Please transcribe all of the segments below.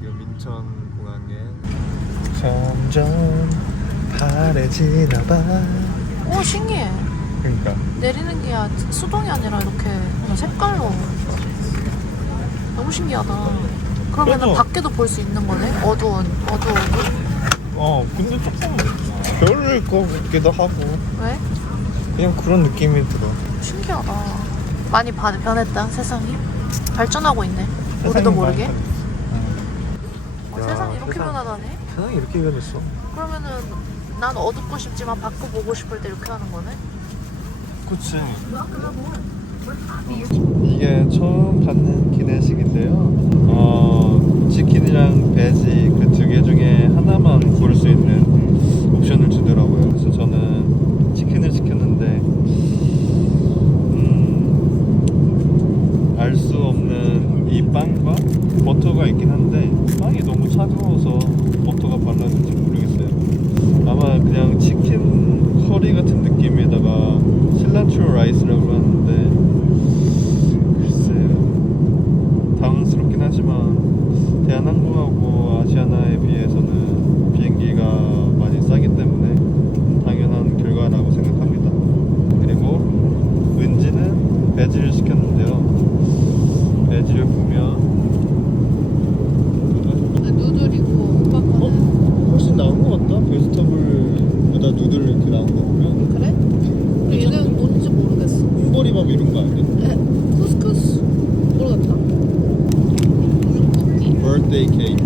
지금 인천 공항에 점점 파래지나 봐. 오 신기해. 그러니까 내리는 게 아- 수동이 아니라 이렇게 색깔로. 너무 신기하다. 그러면 은 그래도- 밖에도 볼 수 있는 거네? 어두운 어두운. 어 근데 조금 별로일 것 같기도 하고 왜? 그냥 그런 느낌이 들어. 신기하다. 많이 바- 변했다 세상이. 발전하고 있네. 우리도 모르게. 세상이 이렇게 세상. 변하다네. 세상이 이렇게 변했어. 그러면은 난 어둡고 싶지만 밖을 보고 싶을 때 이렇게 하는 거네. 그치. 이게 처음 받는 기내식인데요. 어, 치킨이랑 베지 그 두 개 중에 하나만 고를 수 있는 옵션을 주더라고요. 그래서 저는 치킨을 시켰는데, 음, 알 수 없는 이 빵과 버터가 있긴 한데, 빵이 너무 차가워서 버터가 발라질지 모르겠어요. 아마 그냥 치킨 커리 같은 느낌에다가 실란트로 라이스라고 하는데 글쎄요 당황스럽긴 하지만 대한항공하고 아시아나에 비해서는 비행기가 많이 싸기 때문에 당연한 결과라고 생각합니다 그리고 은지는 베지를 시켰는데요 베지를 보면 누들이고 오빠 어? 훨씬 나은 것 같다 베지터블보다 누들 이렇게 나온 거 보면 그래? 얘는 뭔지 모르겠어. 콩보리밥 이런 거 아니야? 쿠스쿠스 모르겠다. birthday cake.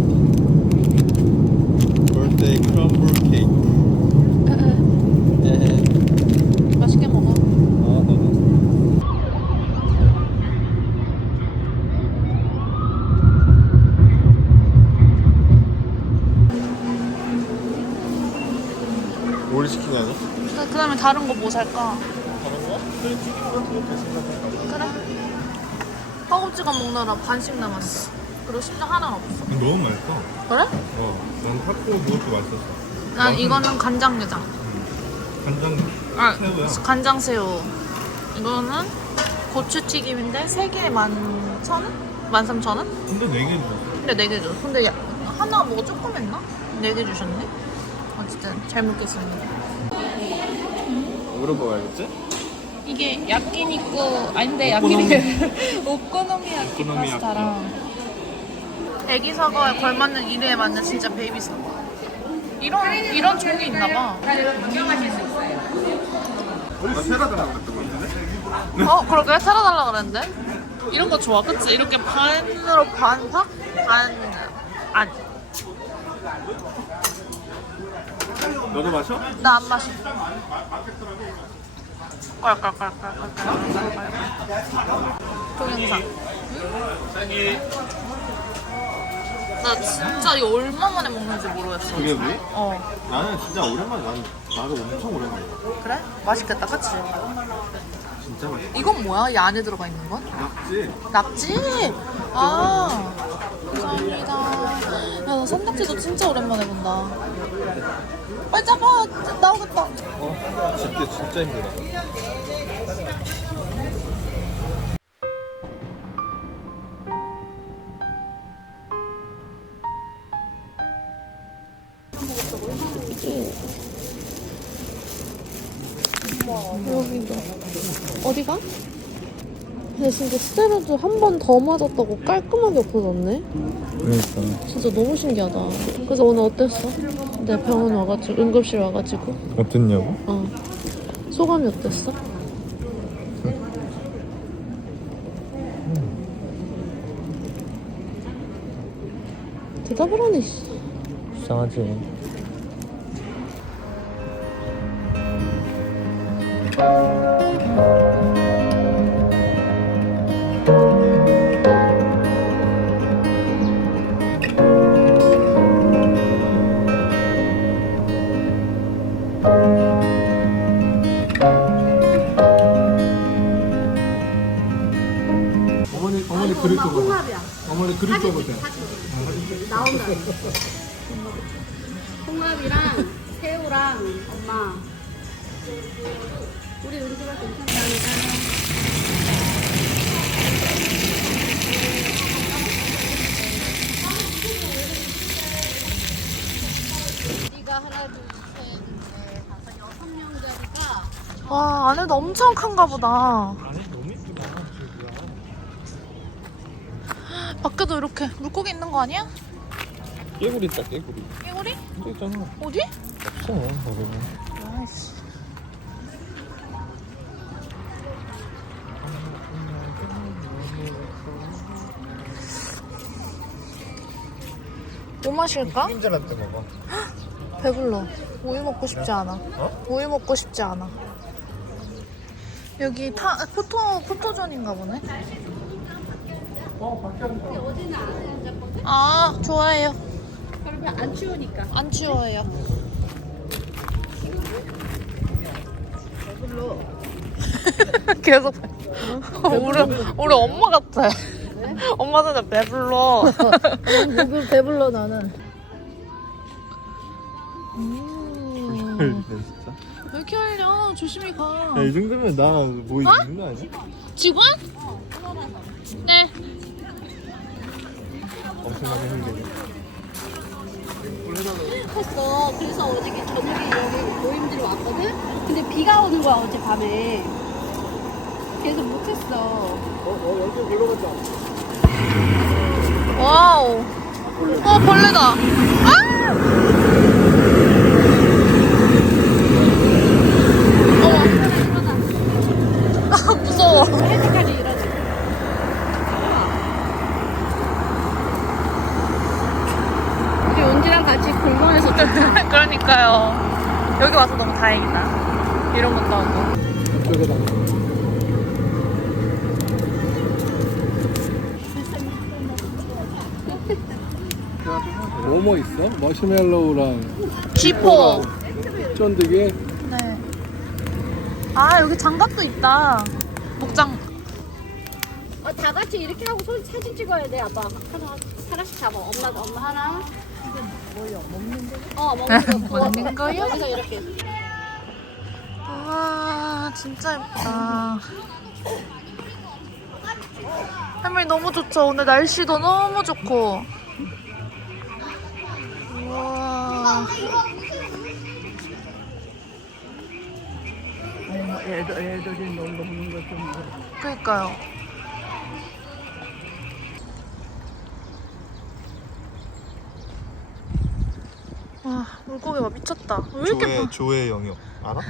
birthday crumble cake. 아, 맛있게 먹어. 너는? 뭘 시킨 거 아니야? 그 다음에 다른 거 뭐 살까? 다른 거? 그래, 튀김 같은 것도 생각해. 그래. 허겁지겁 먹느라 반씩 남았어. 그리고 심지어 하나는 없어. 너무 맛있어 그래? 어 난 타코 그것도 맛있었어 난 이거는 간장게장. 간장 아, 새우야. 간장 새우. 이거는 고추 튀김인데 3개에 11,000원? 13,000원? 근데 네개 줬어 근데 4개 줬어. 근데 야- 하나 뭐 조금 했나? 4개 주셨네? 어쨌든 잘 먹겠습니다. 물어봐야겠지? 이게 야끼니쿠 아닌데 야끼니쿠 오코노미야끼 오코노미야끼. 파스타랑 애기 사과에 걸맞는 이래에 맞는 진짜 베이비 사과 이런 이런 종이 있나봐 나 세라드라고 그랬던 거 같은데? 어 그러게 살아달라 그랬는데 이런 거 좋아 그치? 이렇게 반으로 반팍? 반안 너도 마셔? 나 안 마셔. 껄껄껄껄껄껄. 동영상. 나 진짜 이거 얼마 만에 먹는지 모르겠어. 그게 우리? 어. 나는 진짜 오랜만에 난 나도 엄청 오랜만에 그래? 맛있겠다, 그치? 진짜 맛있어 이건 뭐야? 이 안에 들어가 있는 건? 낙지 낙지? 아. 감사합니다. 야, 나 산낙지도 진짜 오랜만에 본다. 빨리 잡아! 나오겠다. 어, 집게 진짜 힘들어. 여기도 어디가? 근데 진짜 스테로즈 한번 더 맞았다고 깔끔하게 없어졌네 그러니까 진짜 너무 신기하다 그래서 오늘 어땠어? 내 병원 와가지고 응급실 와가지고 어땠냐고? 어 소감이 어땠어? 대답을 하네 씨. 이상하지. 우리 은주가 괜찮다. 와 안에도 엄청 큰가 보다 밖에도 이렇게 물고기 있는 거 아니야? 깨구리 있다 깨구리 깨구리? 있잖아 어디? 없어 거기는 아이씨 뭐 마실까? 흰자 라떼 먹어. 배불러. 우유 먹고 싶지 않아. 어? 우유 먹고 싶지 않아. 여기 타, 포토, 포토존인가 보네? 어디는 안 앉았거든? 아, 좋아해요. 그러면 안 추우니까. 안 추워해요. 배불러. 계속. 우리, 우리 엄마 같아. 엄마 진짜 배불러. 목을 배불러 나는. 음. 진짜. 왜 이렇게 할려? 조심히 가. 야, 이 정도면 나뭐 있는 거 아니야? 직원? 네. 엄청나게 힘들게. 했어. 그래서 어저께 저녁에 여기 모임들이 왔거든? 근데 비가 오는 거야, 어제 밤에. 그래서 못했어. 와우. 어, 벌레다. 아! 어머. 아, 무서워. 우리 온지랑 같이 공원에서. 그러니까요. 여기 와서 너무 다행이다. 이런 것도 하고. 이쪽에다가. 뭐뭐 있어? 머시멜로우랑 쥐포. 쫀득이 네. 아, 여기 장갑도 있다. 목장. 어, 다 같이 이렇게 하고 손 사진 찍어야 돼, 아빠. 하나, 하나씩 잡아. 엄마, 엄마 하나. 뭐요? 먹는 거? 어, 먹는 거. 먹는 거요? 여기서 이렇게. 와, 진짜 예쁘다. 할머니 너무 좋죠? 오늘 날씨도 너무 좋고. 우와. 애들, 애들이 놀러 오는 것좀 그니까요. 와, 물고기 봐 미쳤다. 왜 이렇게 조의 바... 조의 영역 알아?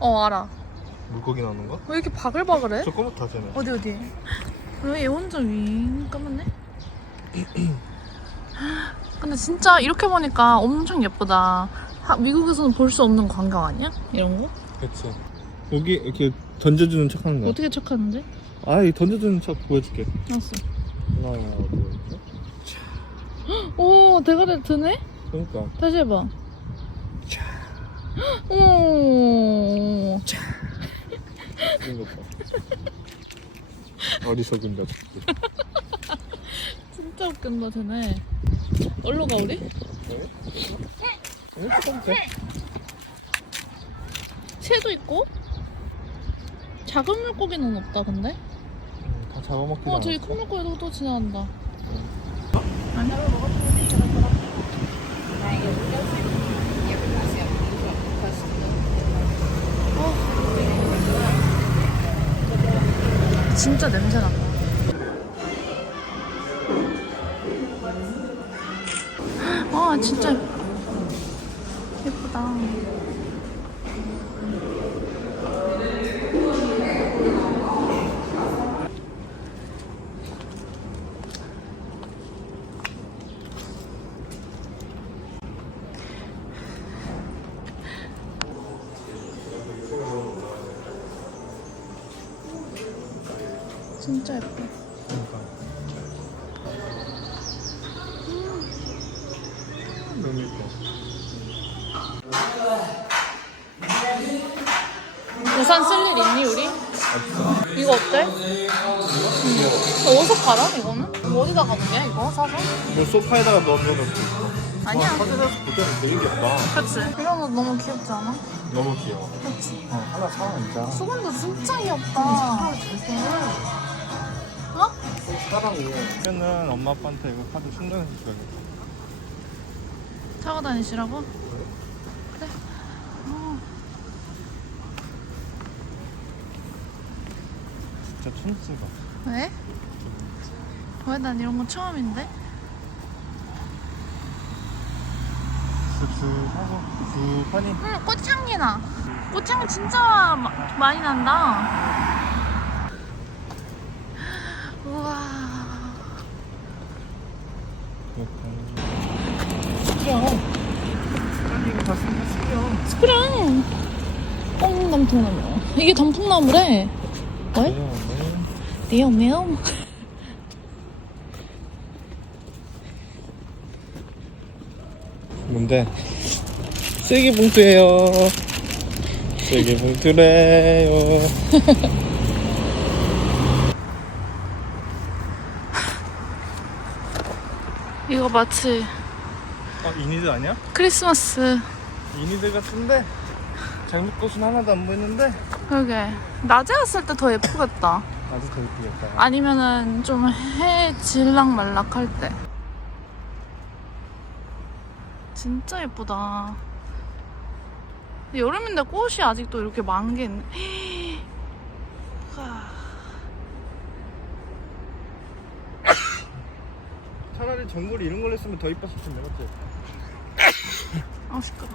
어 알아. 물고기 나오는 거? 왜 이렇게 바글바글해? 저 쟤네. 어디 어디? 왜 얘 혼자 윙 까맣네? 근데 진짜 이렇게 보니까 엄청 예쁘다. 하- 미국에서는 볼 수 없는 광경 아니야? 이런 거? 그치. 여기 이렇게 던져주는 척 하는 거야. 어떻게 척하는데? 아, 이 던져주는 척 보여줄게. 알았어. 하나, 둘, 셋. 오 대가리 드네? 그러니까. 다시 해봐. 오. 이런 거 봐. 어리석은 녀석들. 진짜 웃긴다 쟤네. 얼로 가 우리? 응, 첫 새도 있고? 작은 물고기는 없다 근데? 다 잡아먹기로. 어 저기 큰 물고기도 또 지나간다. 진짜 냄새 난다. 아 진짜 예쁘다. 진짜 예뻐. 너무 예뻐. 우산 쓸일 있니 우리? 이거 어때? 응. 어디서 팔아 이거는? 뭐 어디다가 놓냐 이거 사서? 이거 소파에다가 넣어놓을 수 있어. 아니야. 와, 사진에서 보자면 되게 귀엽다. 그치. 이런 거 너무 귀엽지 않아? 너무 귀여워. 그치. 어, 하나 사, 진짜. 수건도 진짜 귀엽다. 어? 사라고. 그러면은 엄마 아빠한테 이거 카드 충전해서 줘야겠다. 타고 다니시라고? 그래. 어. 진짜 촌스가. 왜? 왜 난 이런 거 처음인데? 습습하고 습하니 응, 꽃향기 나. 꽃향기 진짜 마- 많이 난다. 우와. 이거 다 생겼으면 그래. 꽁 단풍나무. 이게 단풍나무래. 왜? 매우 매우. 뭔데? 쓰기 봉투예요. 쓰기 봉투래요. 이거 마치 아 이니드 아니야? 크리스마스. 이니드 같은데 장미꽃은 하나도 안 보이는데 그러게. 낮에 왔을 때 더 예쁘겠다. 아주 더 이쁘겠다. 아니면은 좀 해 질락말락 할 때. 진짜 예쁘다. 여름인데 꽃이 아직도 이렇게 많게 있네. 와. 차라리 정글이 이런 걸 했으면 더 이뻤을 텐데 맞지? 아 시끄러.